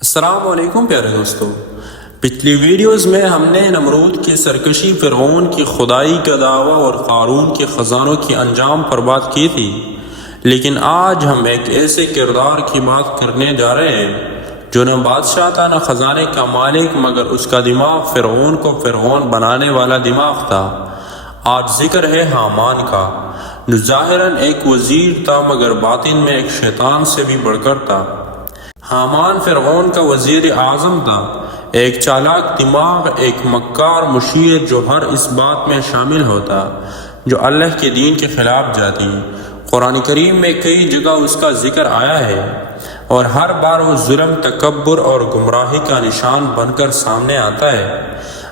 السلام علیکم پیارے دوستو، پچھلی ویڈیوز میں ہم نے نمرود کی سرکشی، فرعون کی خدائی کا دعویٰ اور قارون کے خزانوں کی انجام پر بات کی تھی، لیکن آج ہم ایک ایسے کردار کی بات کرنے جا رہے ہیں جو نہ بادشاہ تھا نہ خزانے کا مالک، مگر اس کا دماغ فرعون کو فرعون بنانے والا دماغ تھا۔ آج ذکر ہے حامان کا، جو ظاہراً ایک وزیر تھا مگر باطن میں ایک شیطان سے بھی بڑھ کر تھا۔ حامان فرعون کا وزیر اعظم تھا، ایک چالاک دماغ، ایک مکار مشیر جو ہر اس بات میں شامل ہوتا جو اللہ کے دین کے خلاف جاتی۔ قرآن کریم میں کئی جگہ اس کا ذکر آیا ہے اور ہر بار وہ ظلم، تکبر اور گمراہی کا نشان بن کر سامنے آتا ہے۔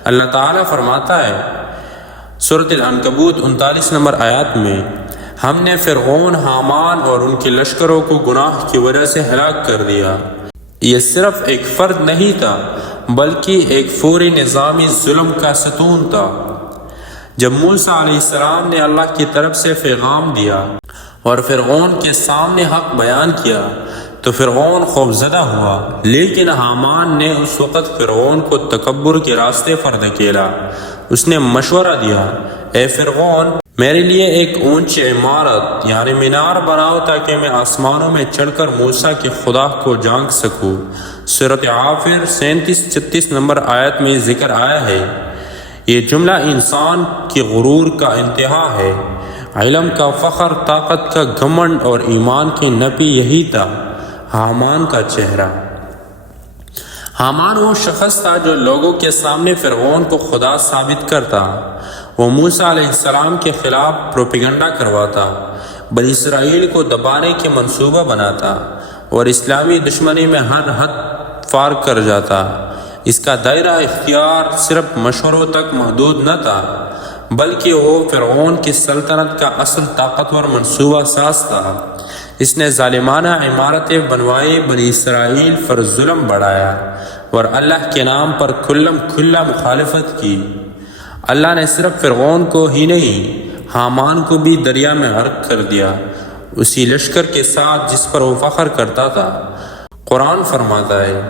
اللہ تعالیٰ فرماتا ہے سورۃ العنکبوت 39 نمبر آیات میں، ہم نے فرعون، حامان اور ان کے لشکروں کو گناہ کی وجہ سے ہلاک کر دیا۔ یہ صرف ایک فرد نہیں تھا بلکہ ایک فوری نظامی ظلم کا ستون تھا۔ جب موسیٰ علیہ السلام نے اللہ کی طرف سے پیغام دیا اور فرعون کے سامنے حق بیان کیا تو فرعون خوف زدہ ہوا، لیکن حامان نے اس وقت فرعون کو تکبر کے راستے پر دھکیلا۔ اس نے مشورہ دیا، اے فرعون، میرے لیے ایک اونچی عمارت یعنی مینار بناؤ تاکہ میں آسمانوں میں چڑھ کر موسیٰ کے خدا کو جانک سکوں۔ سورۃ غافر 37-36 نمبر آیت میں ذکر آیا ہے۔ یہ جملہ انسان کی غرور کا انتہا ہے، علم کا فخر، طاقت کا گھمنڈ اور ایمان کی نفی۔ یہی تھا حامان کا چہرہ۔ حامان وہ شخص تھا جو لوگوں کے سامنے فرعون کو خدا ثابت کرتا۔ وہ موسیٰ علیہ السلام کے خلاف پروپیگنڈا کرواتا، بنی اسرائیل کو دبانے کے منصوبہ بناتا اور اسلامی دشمنی میں ہر حد پار کر جاتا۔ اس کا دائرہ اختیار صرف مشوروں تک محدود نہ تھا بلکہ وہ فرعون کی سلطنت کا اصل طاقتور منصوبہ ساز تھا۔ اس نے ظالمانہ عمارتیں بنوائی، بنی اسرائیل پر ظلم بڑھایا اور اللہ کے نام پر کھلا مخالفت کی۔ اللہ نے صرف فرعون کو ہی نہیں، حامان کو بھی دریا میں غرق کر دیا، اسی لشکر کے ساتھ جس پر وہ فخر کرتا تھا۔ قرآن فرماتا ہے،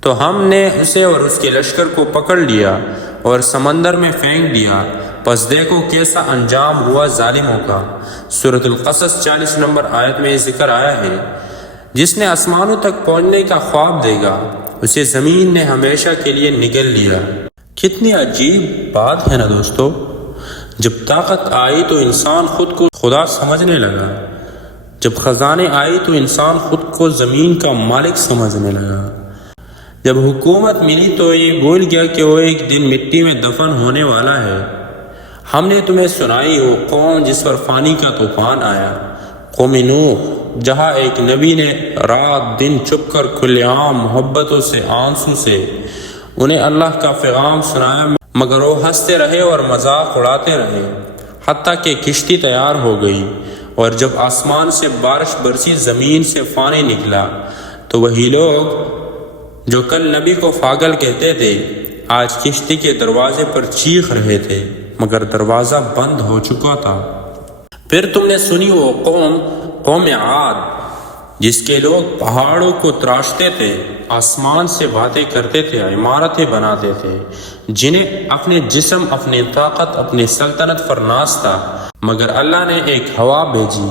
تو ہم نے اسے اور اس کے لشکر کو پکڑ لیا اور سمندر میں پھینک دیا، پس دیکھو کیسا انجام ہوا ظالموں کا۔ سورۃ القصص 40 نمبر آیت میں ذکر آیا ہے، جس نے آسمانوں تک پہنچنے کا خواب دے گا اسے زمین نے ہمیشہ کے لیے نگل لیا۔ کتنی عجیب بات ہے نا دوستو، جب طاقت آئی تو انسان خود کو خدا سمجھنے لگا، جب خزانے آئی تو انسان خود کو زمین کا مالک سمجھنے لگا، جب حکومت ملی تو یہ بھول گیا کہ وہ ایک دن مٹی میں دفن ہونے والا ہے۔ ہم نے تمہیں سنائی وہ قوم جس پر فانی کا طوفان آیا، قوم نوح، جہاں ایک نبی نے رات دن چھپ کر کھلے عام محبتوں سے، آنسو سے انہیں اللہ کا پیغام سنایا، مگر وہ ہنستے رہے اور مذاق اڑاتے رہے، حتیٰ کہ کشتی تیار ہو گئی، اور جب آسمان سے بارش برسی، زمین سے پانی نکلا، تو وہی لوگ جو کل نبی کو پاگل کہتے تھے آج کشتی کے دروازے پر چیخ رہے تھے، مگر دروازہ بند ہو چکا تھا۔ پھر تم نے سنی وہ قوم عاد، جس کے لوگ پہاڑوں کو تراشتے تھے، آسمان سے باتیں کرتے تھے، عمارتیں بناتے تھے، جنہیں اپنے جسم، اپنی طاقت، اپنی سلطنت پر ناز تھا، مگر اللہ نے ایک ہوا بھیجی،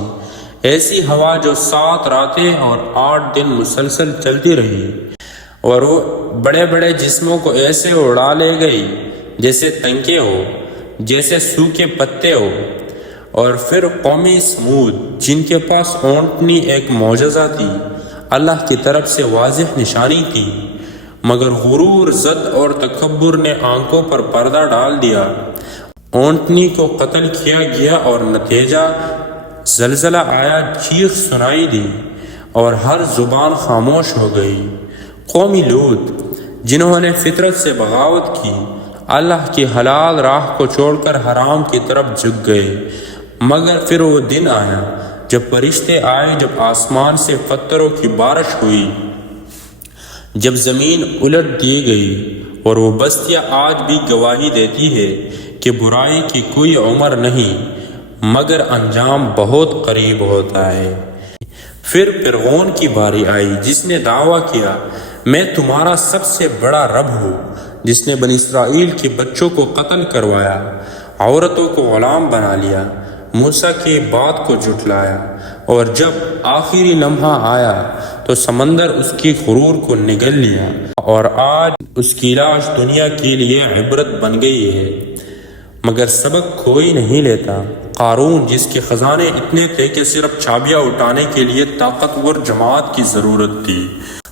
ایسی ہوا جو 7 راتیں اور 8 دن مسلسل چلتی رہی، اور وہ بڑے بڑے جسموں کو ایسے اڑا لے گئی جیسے تنکے ہو، جیسے سوکھے پتے ہو۔ اور پھر قومی سمود، جن کے پاس اونٹنی ایک معجزہ تھی، اللہ کی طرف سے واضح نشانی تھی، مگر غرور، ضد اور تکبر نے آنکھوں پر پردہ ڈال دیا۔ اونٹنی کو قتل کیا گیا اور نتیجہ زلزلہ آیا، چیخ سنائی دی اور ہر زبان خاموش ہو گئی۔ قومی لوط، جنہوں نے فطرت سے بغاوت کی، اللہ کی حلال راہ کو چھوڑ کر حرام کی طرف جھک گئے، مگر پھر وہ دن آیا جب فرشتے آئے، جب آسمان سے پتھروں کی بارش ہوئی، جب زمین الٹ دی گئی، اور وہ بستیاں آج بھی گواہی دیتی ہے کہ برائی کی کوئی عمر نہیں مگر انجام بہت قریب ہوتا ہے۔ پھر فرعون کی باری آئی، جس نے دعویٰ کیا میں تمہارا سب سے بڑا رب ہوں جس نے بنی اسرائیل کے بچوں کو قتل کروایا، عورتوں کو غلام بنا لیا، موسیٰ کی بات کو جھٹلایا، اور جب آخری لمحہ آیا تو سمندر اس کی غرور کو نگل لیا، اور آج اس کی لاش دنیا کے لیے عبرت بن گئی ہے، مگر سبق کوئی نہیں لیتا۔ قارون جس کے خزانے اتنے تھے کہ صرف چابیاں اٹھانے کے لیے طاقتور جماعت کی ضرورت تھی،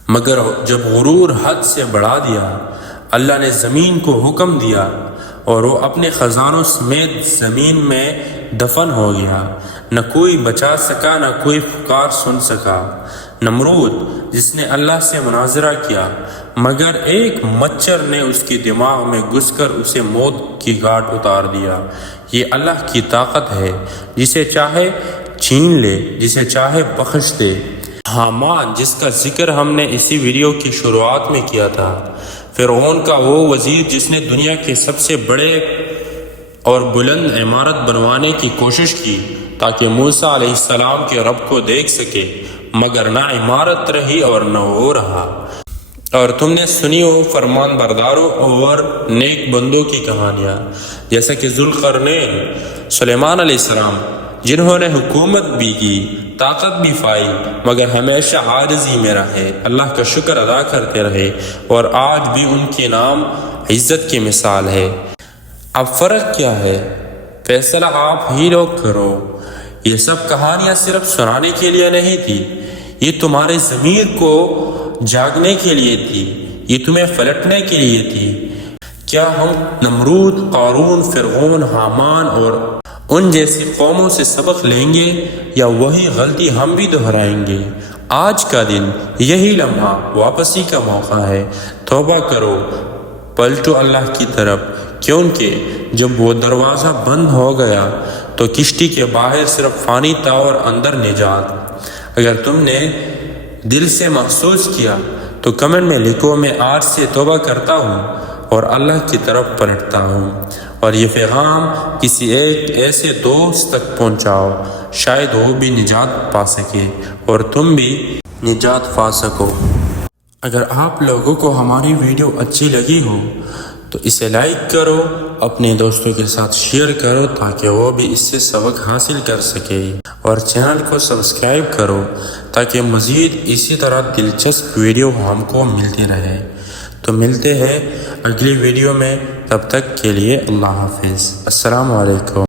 مگر جب غرور حد سے بڑھا دیا، اللہ نے زمین کو حکم دیا اور وہ اپنے خزانوں سمیت زمین میں دفن ہو گیا، نہ کوئی بچا سکا نہ کوئی پکار سن سکا۔ نمرود جس نے اللہ سے مناظرہ کیا، مگر ایک مچھر نے اس کے دماغ میں گھس کر اسے موت کی گھاٹ اتار دیا۔ یہ اللہ کی طاقت ہے، جسے چاہے چھین لے، جسے چاہے بخش دے۔ حامان جس کا ذکر ہم نے اسی ویڈیو کی شروعات میں کیا تھا، فرعون کا وہ وزیر جس نے دنیا کے سب سے بڑے اور بلند عمارت بنوانے کی کوشش کی تاکہ موسیٰ علیہ السلام کے رب کو دیکھ سکے، مگر نہ عمارت رہی اور نہ وہ رہا۔ اور تم نے سنی ہو فرمان برداروں اور نیک بندوں کی کہانیاں، جیسا کہ ذوالقرنین، سلیمان علیہ السلام، جنہوں نے حکومت بھی کی، طاقت بھی پائی، مگر ہمیشہ عاجزی میں رہے، اللہ کا شکر ادا کرتے رہے، اور آج بھی ان کے نام عزت کی مثال ہے۔ اب فرق کیا ہے؟ فیصلہ آپ ہی لوگ کرو۔ یہ سب کہانیاں صرف سنانے کے لیے نہیں تھی، یہ تمہارے ضمیر کو جاگنے کے لیے تھی، یہ تمہیں پلٹنے کے لیے تھی۔ کیا ہم نمرود، قارون، فرعون، حامان اور ان جیسی قوموں سے سبق لیں گے، یا وہی غلطی ہم بھی دہرائیں گے؟ آج کا دن، یہی لمحہ واپسی کا موقع ہے۔ توبہ کرو، پلٹو اللہ کی طرف، کیونکہ جب وہ دروازہ بند ہو گیا تو کشتی کے باہر صرف فانی تھا اور اندر نجات۔ اگر تم نے دل سے محسوس کیا تو کمنٹ میں لکھو، میں آج سے توبہ کرتا ہوں اور اللہ کی طرف پلٹتا ہوں۔ اور یہ پیغام کسی ایک ایسے دوست تک پہنچاؤ، شاید وہ بھی نجات پا سکے اور تم بھی نجات پا سکو۔ اگر آپ لوگوں کو ہماری ویڈیو اچھی لگی ہو تو اسے لائک کرو، اپنے دوستوں کے ساتھ شیئر کرو تاکہ وہ بھی اس سے سبق حاصل کر سکے، اور چینل کو سبسکرائب کرو تاکہ مزید اسی طرح دلچسپ ویڈیو ہم کو ملتی رہے۔ تو ملتے ہیں اگلی ویڈیو میں، تب تک کے لیے اللہ حافظ، السلام علیکم۔